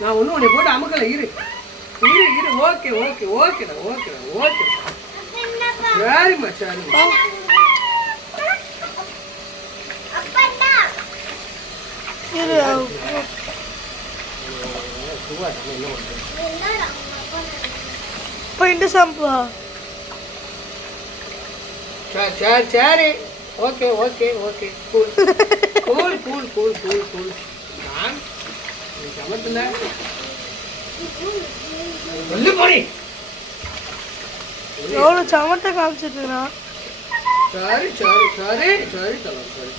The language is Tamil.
நான் ஒன்றும் உன்னை போட்டு அமுக்கல. இரு இரு இரு. ஓகே ஓகே ஓகேடா ஓகேடா ஓகே. சரிம்மா சரிம்மா. இந்த ஷாம்புவா? சரி சரி. Okay okay okay. Cool cool cool cool cool cool. நான் சமத்துல சொல்லு போடி. எவ்வளோ சமத்தை காமிச்சிட்டு இருக்கிறான். சரி சரி சரி சரி தலம் சரி.